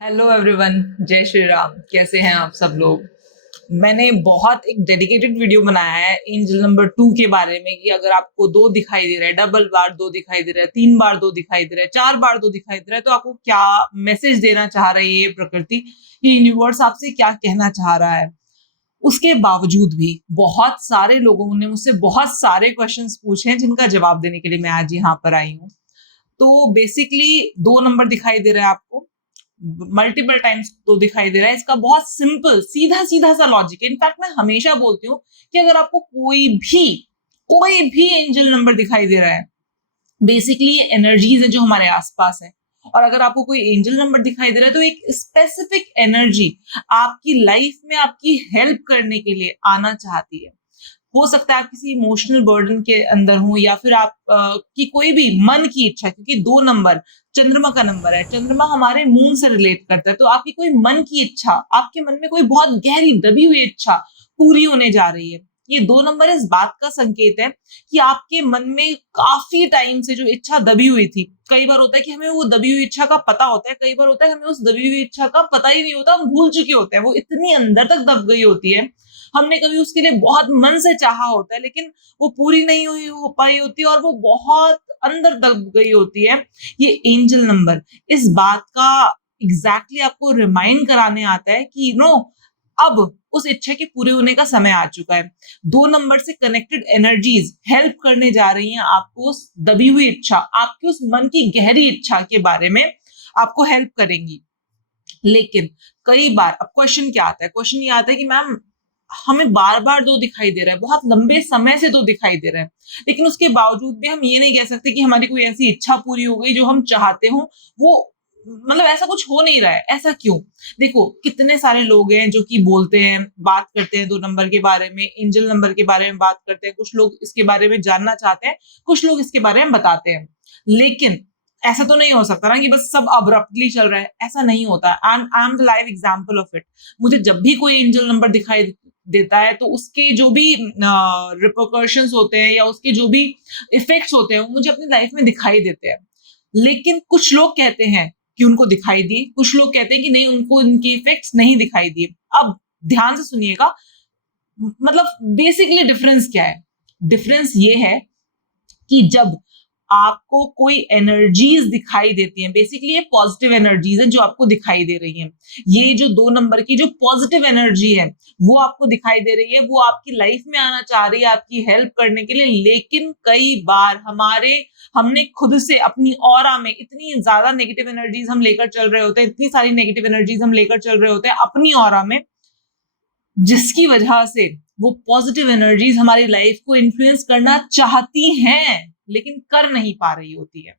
Hello everyone. जय श्री राम। कैसे हैं आप सब लोग। मैंने बहुत एक डेडिकेटेड वीडियो बनाया है एंजल नंबर 2 के बारे में कि अगर आपको दो दिखाई दे रहा है, डबल बार दो दिखाई दे रहा है, 3 बार दो दिखाई दे रहा है, 4 बार दो दिखाई दे रहा है, तो आपको क्या मैसेज देना चाह रही है ये प्रकृति, ये यूनिवर्स आपसे क्या कहना चाह रहा है। उसके बावजूद भी बहुत सारे लोगों ने मुझसे बहुत सारे क्वेश्चंस पूछे हैं जिनका जवाब देने के लिए मैं आज यहाँ पर आई हूँ। तो बेसिकली 2 नंबर दिखाई दे रहा है आपको, मल्टीपल टाइम्स तो दिखाई दे रहा है। इसका बहुत सिंपल सीधा सीधा सा लॉजिक है। इनफैक्ट मैं हमेशा बोलती हूँ कि अगर आपको कोई भी एंजल नंबर दिखाई दे रहा है, बेसिकली ये एनर्जीज है जो हमारे आसपास है। और अगर आपको कोई एंजल नंबर दिखाई दे रहा है तो एक स्पेसिफिक एनर्जी आपकी लाइफ में आपकी हेल्प करने के लिए आना चाहती है। हो सकता है आप किसी इमोशनल बर्डन के अंदर हो, या फिर आप की कोई भी मन की इच्छा, क्योंकि 2 नंबर चंद्रमा का नंबर है, चंद्रमा हमारे मून से रिलेट करता है। तो आपकी कोई मन की इच्छा, आपके मन में कोई बहुत गहरी दबी हुई इच्छा पूरी होने जा रही है। ये 2 नंबर इस बात का संकेत है कि आपके मन में काफी टाइम से जो इच्छा दबी हुई थी, कई बार होता है कि हमें वो दबी हुई इच्छा का पता होता है, कई बार होता है हमें उस दबी हुई इच्छा का पता ही नहीं होता, हम भूल चुके होते हैं, वो इतनी अंदर तक दब गई होती है। हमने कभी उसके लिए बहुत मन से चाहा होता है, लेकिन वो पूरी नहीं हुई हो पाई होती है और वो बहुत अंदर दब गई होती है। ये एंजल नंबर इस बात का एग्जैक्टली आपको रिमाइंड कराने आता है कि अब उस इच्छा के पूरे होने का समय आ चुका है। 2 नंबर से कनेक्टेड एनर्जीज हेल्प करने जा रही हैं आपको उस दबी हुई इच्छा, आपकी उस मन की गहरी इच्छा के बारे में आपको हेल्प करेंगी। लेकिन कई बार अब क्वेश्चन क्या आता है, क्वेश्चन ये आता है कि मैम हमें बार बार दो दिखाई दे रहा है, बहुत लंबे समय से दो दिखाई दे रहा है, लेकिन उसके बावजूद भी हम ये नहीं कह सकते कि हमारी कोई ऐसी इच्छा पूरी हो गई जो हम चाहते हो। वो मतलब ऐसा कुछ हो नहीं रहा है, ऐसा क्यों। देखो कितने सारे लोग हैं जो कि बोलते हैं, बात करते हैं 2 नंबर के बारे में, एंजल नंबर के बारे में बात करते हैं, कुछ लोग इसके बारे में जानना चाहते हैं, कुछ लोग इसके बारे में बताते हैं। लेकिन ऐसा तो नहीं हो सकता ना कि बस सब अब्रप्टली चल रहा है, ऐसा नहीं होता। I am the live example of it. मुझे जब भी कोई एंजल नंबर दिखाई देता है तो उसके जो भी रिपोकर्शंस होते हैं या उसके जो भी इफेक्ट्स होते हैं वो मुझे अपनी लाइफ में दिखाई देते हैं। लेकिन कुछ लोग कहते हैं कि उनको दिखाई दिए, कुछ लोग कहते हैं कि नहीं, उनको उनके इफेक्ट्स नहीं दिखाई दिए। अब ध्यान से सुनिएगा, मतलब बेसिकली डिफरेंस क्या है। डिफरेंस ये है कि जब आपको कोई एनर्जीज दिखाई देती हैं, बेसिकली ये पॉजिटिव एनर्जीज हैं जो आपको दिखाई दे रही हैं। ये जो 2 नंबर की जो पॉजिटिव एनर्जी है वो आपको दिखाई दे रही है, वो आपकी लाइफ में आना चाह रही है आपकी हेल्प करने के लिए। लेकिन कई बार हमने खुद से अपनी ऑरा में इतनी ज्यादा नेगेटिव एनर्जीज हम लेकर चल रहे होते हैं, इतनी सारी नेगेटिव एनर्जीज हम लेकर चल रहे होते हैं अपनी ऑरा में, जिसकी वजह से वो पॉजिटिव एनर्जीज हमारी लाइफ को इन्फ्लुएंस करना चाहती हैं लेकिन कर नहीं पा रही होती है।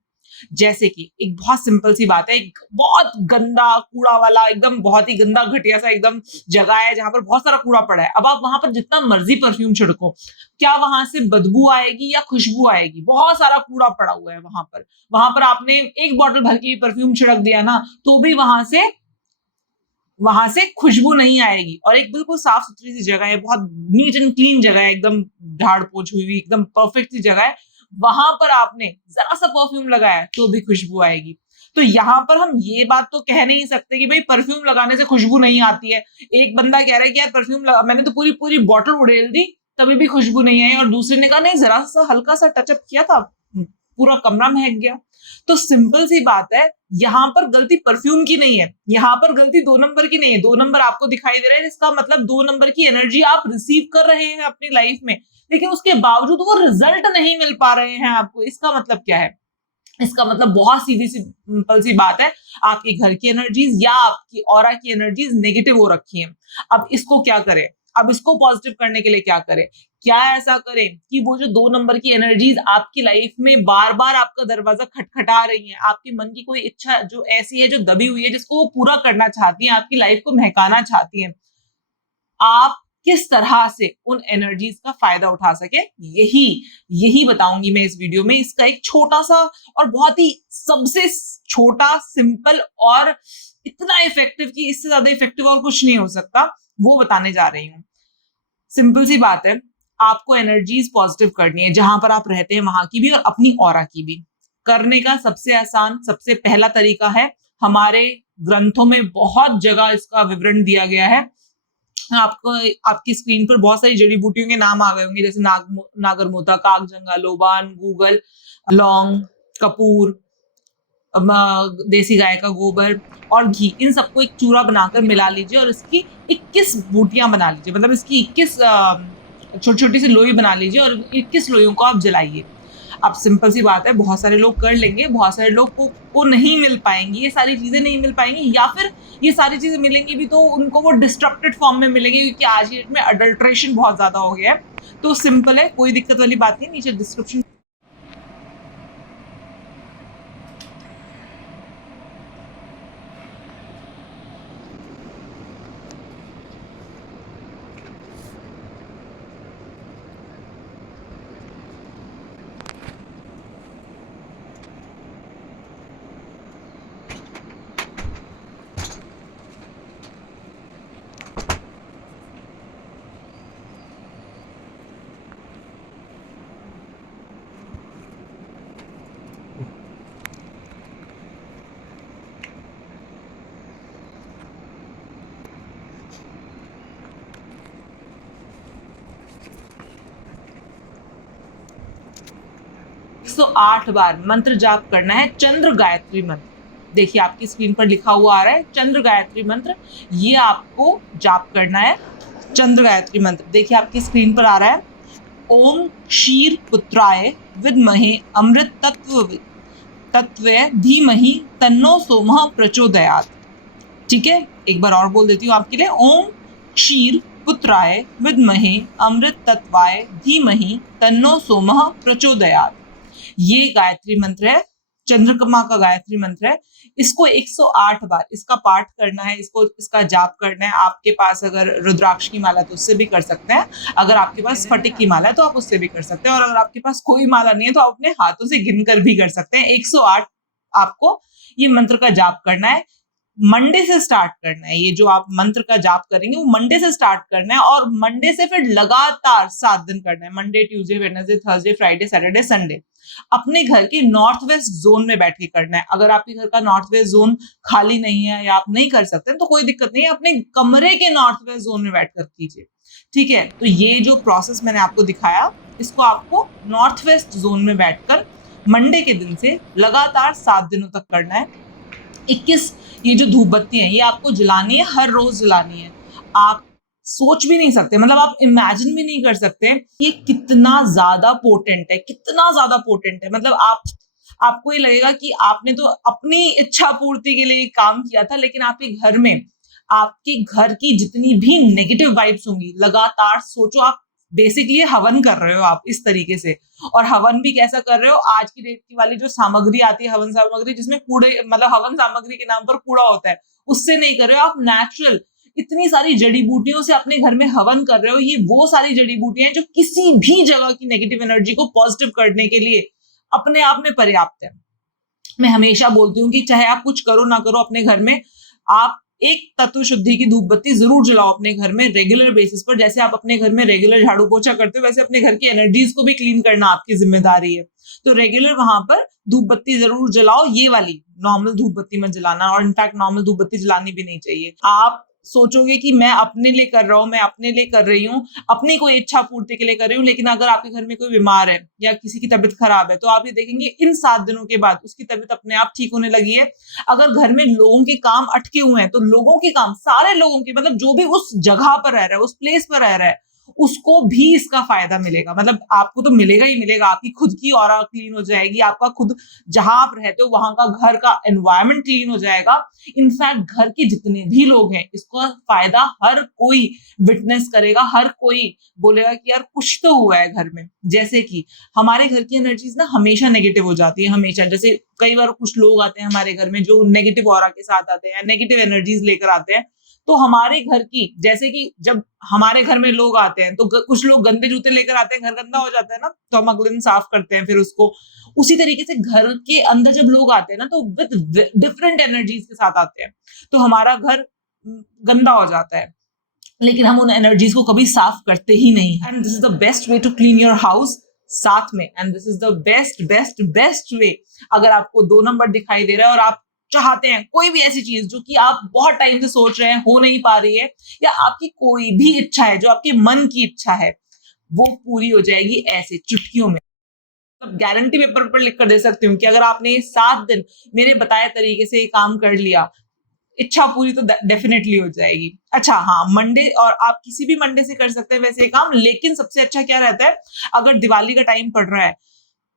जैसे कि एक बहुत सिंपल सी बात है, एक बहुत गंदा कूड़ा वाला, एकदम बहुत ही गंदा घटिया सा एकदम जगह है जहां पर बहुत सारा कूड़ा पड़ा है। अब आप वहां पर जितना मर्जी परफ्यूम छिड़को, क्या वहां से बदबू आएगी या खुशबू आएगी। बहुत सारा कूड़ा पड़ा हुआ है वहां पर आपने एक बॉटल भर के परफ्यूम छिड़क दिया ना, तो भी वहां से खुशबू नहीं आएगी। और एक बिल्कुल साफ सुथरी सी जगह है, बहुत नीट एंड क्लीन जगह है, एकदम झाड़ पोछ हुई एकदम परफेक्ट सी जगह है, वहां पर आपने जरा सा परफ्यूम लगाया तो भी खुशबू आएगी। तो यहाँ पर हम ये बात तो कह नहीं सकते कि भाई परफ्यूम लगाने से खुशबू नहीं आती है। एक बंदा कह रहा है कि यार परफ्यूम लगा, मैंने तो पूरी पूरी बॉटल उड़ेल दी तभी भी खुशबू नहीं आई, और दूसरे ने कहा नहीं, जरा सा हल्का सा टचअप किया था पूरा कमरा महक गया। तो सिंपल सी बात है, यहाँ पर गलती परफ्यूम की नहीं है, यहाँ पर गलती 2 नंबर की नहीं है। 2 नंबर आपको दिखाई दे रहे हैं, इसका मतलब 2 नंबर की एनर्जी आप रिसीव कर रहे हैं अपनी लाइफ में, लेकिन उसके बावजूद वो रिजल्ट नहीं मिल पा रहे हैं आपको। इसका मतलब क्या है, इसका मतलब बहुत सीधी सी सिंपल सी बात है, आपके घर की एनर्जीज या आपकी ऑरा की एनर्जीज नेगेटिव हो रखी हैं। अब इसको क्या करें, अब इसको पॉजिटिव करने के लिए क्या करें। क्या ऐसा करें कि वो जो 2 नंबर की एनर्जीज आपकी लाइफ में बार बार आपका दरवाजा खटखटा रही है, आपके मन की कोई इच्छा जो ऐसी है जो दबी हुई है, जिसको वो पूरा करना चाहती है, आपकी लाइफ को महकाना चाहती है, आप किस तरह से उन एनर्जीज का फायदा उठा सके, यही यही बताऊंगी मैं इस वीडियो में। इसका एक छोटा सा और बहुत ही सबसे छोटा, सिंपल और इतना इफेक्टिव कि इससे ज्यादा इफेक्टिव और कुछ नहीं हो सकता, वो बताने जा रही हूँ। सिंपल सी बात है, आपको एनर्जीज पॉजिटिव करनी है जहां पर आप रहते हैं वहां की भी और अपनी ऑरा की भी। करने का सबसे आसान, सबसे पहला तरीका है हमारे ग्रंथों में बहुत जगह इसका विवरण दिया गया है। आपको आपकी स्क्रीन पर बहुत सारी जड़ी बूटियों के नाम आ गए होंगे, जैसे नागरमोथा, कागजंगा, लोबान, गूगल, लौंग, कपूर, देसी गाय का गोबर और घी, इन सबको एक चूरा बनाकर मिला लीजिए और इसकी 21 बूटियां बना लीजिए। मतलब इसकी 21 छोटी छोटी सी लोई बना लीजिए और 21 लोइयों को आप जलाइए। अब सिंपल सी बात है, बहुत सारे लोग कर लेंगे, बहुत सारे लोग को नहीं मिल पाएंगी, ये सारी चीजें नहीं मिल पाएंगी, या फिर ये सारी चीजें मिलेंगी भी तो उनको वो डिस्ट्रक्टेड फॉर्म में मिलेंगी, क्योंकि आज की डेट में अडल्ट्रेशन बहुत ज्यादा हो गया है। तो सिंपल है, कोई दिक्कत वाली बात नहीं, नीचे डिस्क्रिप्शन तो 8 बार मंत्र जाप करना है, चंद्र गायत्री मंत्र। देखिए आपकी स्क्रीन पर लिखा हुआ आ रहा है चंद्र गायत्री मंत्र, ये आपको जाप करना है चंद्र गायत्री मंत्र। देखिए आपकी स्क्रीन पर आ रहा है, ओम क्षीर पुत्राय विद्महे अमृत तत्व धीमहि तन्नो सोमः प्रचोदयात्। ठीक है, एक बार और बोल देती हूँ आपके लिए, ओम क्षीर पुत्राय विद्महे अमृत तत्वाय धीमहि तन्नो सोमः प्रचोदयात्। ये गायत्री मंत्र है, चंद्रमा का गायत्री मंत्र है। इसको 108 बार इसका पाठ करना है, इसका जाप करना है। आपके पास अगर रुद्राक्ष की माला तो उससे भी कर सकते हैं, अगर आपके पास स्फटिक की माला है तो आप उससे भी कर सकते हैं, और अगर आपके पास कोई माला नहीं है तो आप अपने हाथों से गिनकर भी कर सकते हैं। 108 आपको ये मंत्र का जाप करना है। मंडे से स्टार्ट करना है, ये जो आप मंत्र का जाप करेंगे वो मंडे से स्टार्ट करना है, और मंडे से फिर लगातार 7 दिन करना है, Monday, Tuesday, Wednesday, Thursday, Friday, Saturday, Sunday. अपने घर के नॉर्थ वेस्ट जोन में बैठ के करना है। अगर आपके घर का नॉर्थ वेस्ट जोन खाली नहीं है या आप नहीं कर सकते तो कोई दिक्कत नहीं है, अपने कमरे के नॉर्थ वेस्ट जोन में बैठकर कीजिए। ठीक है, तो ये जो प्रोसेस मैंने आपको दिखाया, इसको आपको नॉर्थ वेस्ट जोन में बैठकर मंडे के दिन से लगातार 7 दिनों तक करना है। 21 ये जो धूप बत्ती है ये आपको जलानी है, हर रोज जलानी है। आप सोच भी नहीं सकते, मतलब आप इमेजिन भी नहीं कर सकते ये कितना ज्यादा पोटेंट है, कितना ज्यादा पोटेंट है। मतलब आपको ये लगेगा कि आपने तो अपनी इच्छा पूर्ति के लिए काम किया था, लेकिन आपके घर में आपके घर की जितनी भी नेगेटिव वाइब्स होंगी, लगातार सोचो, आप बेसिकली हवन कर रहे हो आप इस तरीके से। और हवन भी कैसा कर रहे हो, आज की डेट की वाली जो सामग्री आती है, हवन सामग्री, जिसमें कूड़े, मतलब हवन सामग्री के नाम पर कूड़ा होता है, उससे नहीं कर रहे हो आप, नेचुरल इतनी सारी जड़ी बूटियों से अपने घर में हवन कर रहे हो। ये वो सारी जड़ी बूटियां हैं जो किसी भी जगह की नेगेटिव एनर्जी को पॉजिटिव करने के लिए अपने आप में पर्याप्त है। मैं हमेशा बोलती हूँ कि चाहे आप कुछ करो ना करो अपने घर में, आप एक तत्व शुद्धि की धूप बत्ती जरूर जलाओ अपने घर में रेगुलर बेसिस पर। जैसे आप अपने घर में रेगुलर झाड़ू पोछा करते हो, वैसे अपने घर की एनर्जीज को भी क्लीन करना आपकी जिम्मेदारी है। तो रेगुलर वहां पर धूप बत्ती जरूर जलाओ, ये वाली नॉर्मल धूप बत्ती मत जलाना, और इनफैक्ट नॉर्मल धूप बत्ती जलानी भी नहीं चाहिए। आप सोचोगे कि मैं अपने लिए कर रहा हूं, मैं अपने लिए कर रही हूँ, अपनी कोई इच्छा पूर्ति के लिए कर रही हूँ, लेकिन अगर आपके घर में कोई बीमार है या किसी की तबीयत खराब है तो आप ये देखेंगे इन 7 दिनों के बाद उसकी तबीयत अपने आप ठीक होने लगी है। अगर घर में लोगों के काम अटके हुए हैं तो लोगों के काम, सारे लोगों के, मतलब जो भी उस जगह पर रह रहा है, उस प्लेस पर रह रहा है, उसको भी इसका फायदा मिलेगा। मतलब आपको तो मिलेगा ही मिलेगा, आपकी खुद की ऑरा क्लीन हो जाएगी, आपका खुद जहां आप रहते हो वहां का घर का एनवायरनमेंट क्लीन हो जाएगा। इनफैक्ट घर के जितने भी लोग हैं इसका फायदा हर कोई विटनेस करेगा, हर कोई बोलेगा कि यार कुछ तो हुआ है घर में। जैसे कि हमारे घर की एनर्जीज ना हमेशा नेगेटिव हो जाती है, हमेशा। जैसे कई बार कुछ लोग आते हैं हमारे घर में जो नेगेटिव ऑरा के साथ आते हैं, नेगेटिव एनर्जीज लेकर आते हैं, तो हमारे घर की, जैसे कि जब हमारे घर में लोग आते हैं तो कुछ लोग गंदे जूते लेकर आते हैं, घर गंदा हो जाता है ना, तो हम अगले दिन साफ करते हैं फिर उसको। उसी तरीके से घर के अंदर जब लोग आते हैं ना तो विद डिफरेंट एनर्जीज के साथ आते हैं, तो हमारा घर गंदा हो जाता है, लेकिन हम उन एनर्जीज को कभी साफ करते ही नहीं। And this is the best way to clean your house, साथ में, and this is the best best best way. अगर आपको 2 नंबर दिखाई दे रहा है और आप चाहते हैं, कोई भी ऐसी चीज जो कि आप बहुत टाइम से सोच रहे हैं, हो नहीं पा रही है, या आपकी कोई भी इच्छा है जो आपके मन की इच्छा है, वो पूरी हो जाएगी ऐसे चुटकियों में। गारंटी पेपर पर लिख कर दे सकती हूँ कि अगर आपने 7 दिन मेरे बताए तरीके से ये काम कर लिया, इच्छा पूरी तो डेफिनेटली हो जाएगी। अच्छा हाँ, मंडे, और आप किसी भी मंडे से कर सकते हैं वैसे ये काम, लेकिन सबसे अच्छा क्या रहता है, अगर दिवाली का टाइम पड़ रहा है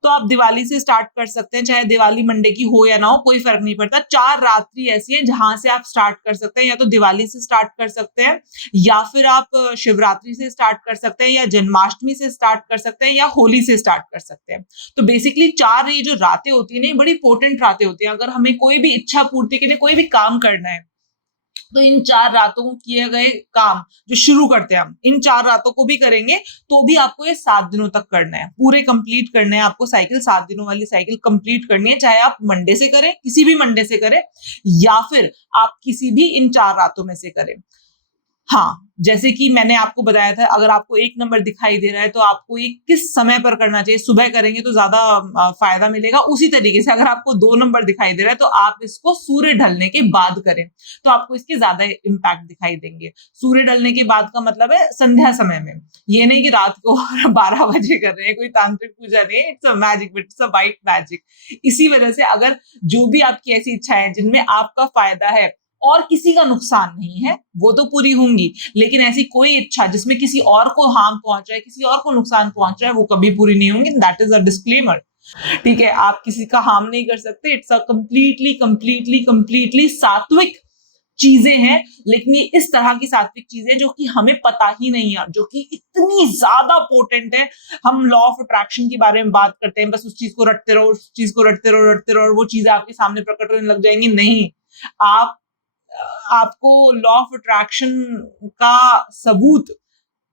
तो आप दिवाली से स्टार्ट कर सकते हैं, चाहे दिवाली मंडे की हो या ना हो, कोई फर्क नहीं पड़ता। 4 रात्रि ऐसी है जहां से आप स्टार्ट कर सकते हैं, या तो दिवाली से स्टार्ट कर सकते हैं, या फिर आप शिवरात्रि से स्टार्ट कर सकते हैं, या जन्माष्टमी से स्टार्ट कर सकते हैं, या होली से स्टार्ट कर सकते हैं। तो बेसिकली 4 ये जो रातें होती है ना, बड़ी इंपॉर्टेंट रातें होती हैं। अगर हमें कोई भी इच्छा पूर्ति के लिए कोई भी काम करना है, तो इन 4 रातों को किए गए काम जो शुरू करते हैं हम, इन 4 रातों को भी करेंगे तो भी आपको ये 7 दिनों तक करना है, पूरे कंप्लीट करने हैं आपको। साइकिल 7 दिनों वाली साइकिल कंप्लीट करनी है, चाहे आप मंडे से करें, किसी भी मंडे से करें, या फिर आप किसी भी इन 4 रातों में से करें। हाँ, जैसे कि मैंने आपको बताया था, अगर आपको 1 नंबर दिखाई दे रहा है तो आपको ये किस समय पर करना चाहिए, सुबह करेंगे तो ज्यादा फायदा मिलेगा। उसी तरीके से अगर आपको 2 नंबर दिखाई दे रहा है तो आप इसको सूर्य ढलने के बाद करें, तो आपको इसके ज्यादा इम्पैक्ट दिखाई देंगे। सूर्य ढलने के बाद का मतलब है संध्या समय में, ये नहीं कि रात को 12 बजे कर रहे हैं, कोई तांत्रिक पूजा नहीं, it's a magic, but it's a white magic. इसी वजह से अगर जो भी आपकी ऐसी इच्छाएं जिनमें आपका फायदा है और किसी का नुकसान नहीं है, वो तो पूरी होंगी, लेकिन ऐसी कोई इच्छा जिसमें किसी और को हार्म पहुंच रहा है, किसी और को नुकसान पहुंच रहा है, वो कभी पूरी नहीं होंगी। That is a disclaimer. ठीक है, आप किसी का हार्म नहीं कर सकते। It's a completely completely completely सात्विक चीजें हैं, लेकिन ये इस तरह की सात्विक चीजें जो कि हमें पता ही नहीं है, जो कि इतनी ज्यादा पोटेंट है। हम लॉ ऑफ अट्रैक्शन के बारे में बात करते हैं, बस उस चीज को रटते रहो, उस चीज को रटते रहो, रटते रहो, और वो चीजें आपके सामने प्रकट होने लग जाएंगी। नहीं, आप आपको लॉ ऑफ अट्रैक्शन का सबूत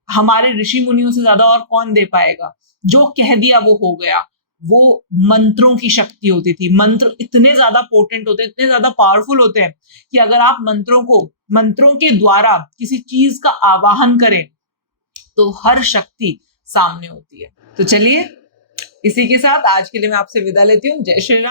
हमारे ऋषि मुनियों से ज्यादा और कौन दे पाएगा। जो कह दिया वो हो गया। वो मंत्रों की शक्ति होती थी। मंत्र इतने ज्यादा पोटेंट होते हैं, इतने ज्यादा पावरफुल होते हैं कि अगर आप मंत्रों के द्वारा किसी चीज का आवाहन करें तो हर शक्ति सामने होती है। तो चलिए, इसी के साथ आज के लिए मैं आपसे विदा लेती हूँ। जय श्री राम।